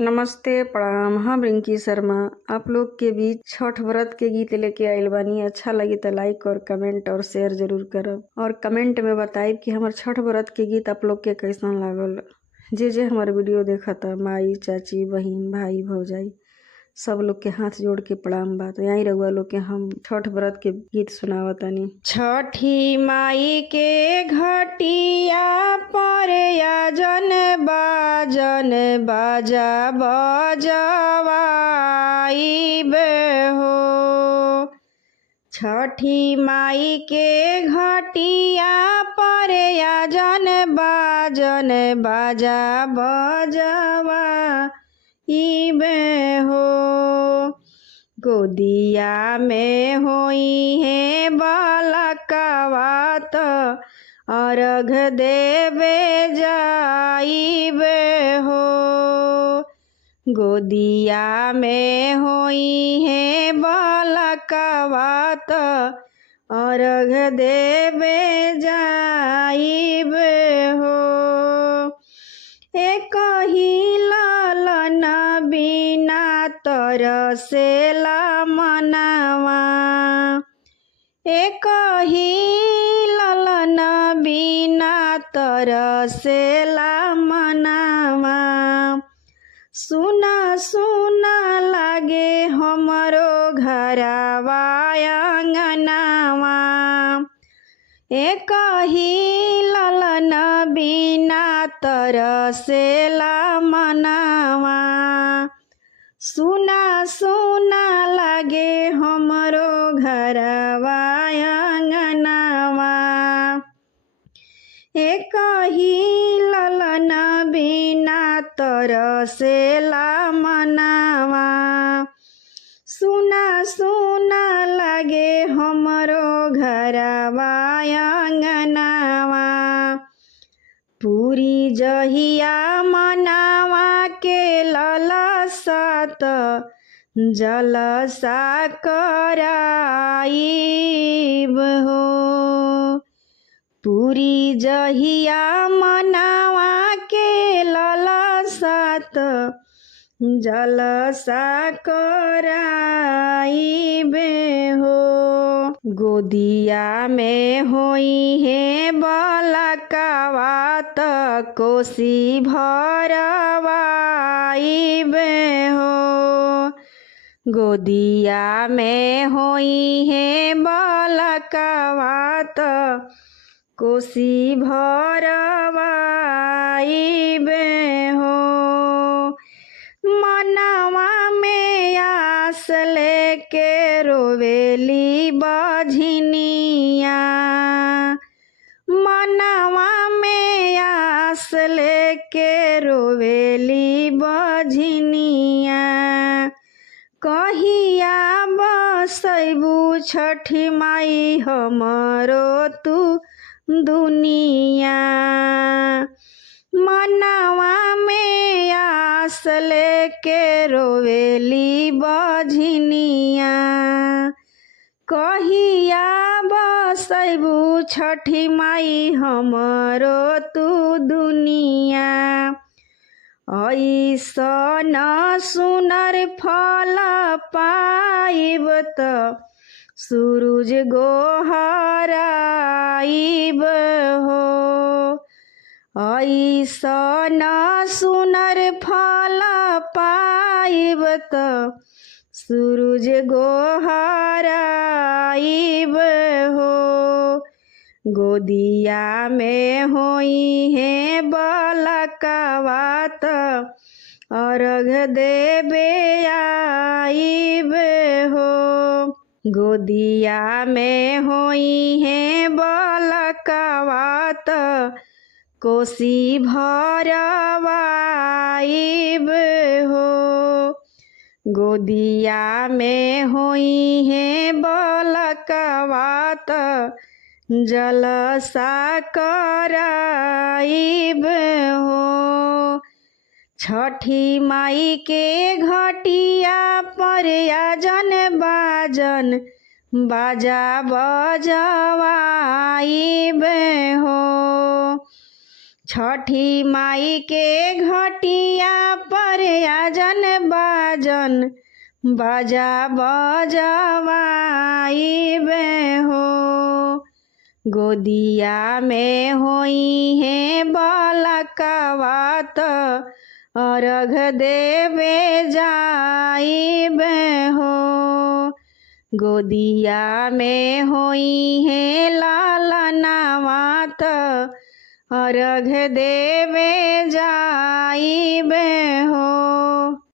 नमस्ते प्रणाम। हम रिंकी शर्मा आप लोग के बीच छठ व्रत के गीत लेके आइल बानी। अच्छा लगी तो लाइक और कमेंट और शेयर जरूर करब और कमेंट में बताइब कि हमार छठ व्रत के गीत आप लोग के कैसन लागल। जे हमार वीडियो देखता माई चाची बहिन भाई भौजाई सब लोग के हाथ जोड़ के प्रणाम बा। तो यहीं रहुआ लोग के हम छठ व्रत के गीत सुनावतानी। छठी माई के घटिया पर जन बाजा बजवाइबे हो। छठी माई के घटिया पर जन बाजा बजवाइबे हो। गोदिया में होई है बालकवा त अर्घ देवे जाइबे हो। गोदिया में होई है बालकवा त अर्घ देवे जाइबे हो। एक ही लालन बिना तरसेला मनवा। एक ही लालन बिना तरसेला मनवा। सुना सुना लागे हमरो घरवा अंगनवा। एक ही लालन बिना तरसेला मनवा। सुना सुना लागे हमरो घरवा अंगनवा। एक ही लालन बिना तरसेला मनवा। सुना सुना लागे हमरो घरवा अंगनवा। पूरी जहिया मनवा के ललसा त जलसा कराइब हो। पूरी जहिया मनवा के ललसा त जलसा कराइबे हो। गोदिया में होई है बालकवा त कोसी भरवाइबे हो। गोदिया में होई है बालकवा त कोसी भरवाइबे हो। मनवा में आस लेके रोवेली बझनिया। मनवा में आस लेके रोवेली बझनिया। कहिया बसैबू छठी माई हमरो तू दुनिया। मनवा में आस लेके रोवेली बझनिया। कहिया बसैबू छठी माई हमरो तू दुनिया। ऐसन सुनर फल पाइब त सूरज गोहराइब हो। ऐसन सुनर फल पाइब त सूरज गोहराइब हो। गोदिया में होई है बालकवा त अर्घ देवे आइब हो। गोदिया में होई है बालकवा त कोसी भरवाइब हो। गोदिया में होई है बालकवा त जलसा कराइब हो। छठी माई के घटिया पर जन बाजा बजवाइब हो। छठी माई के घटिया पर आजन बाजन बाजा बजवाइबे हो। गोदिया में होई है बालकवा त अर्घ देवे जाइबे हो। गोदिया में होई है लालनवा त अर्घ देवे जाइबे हो।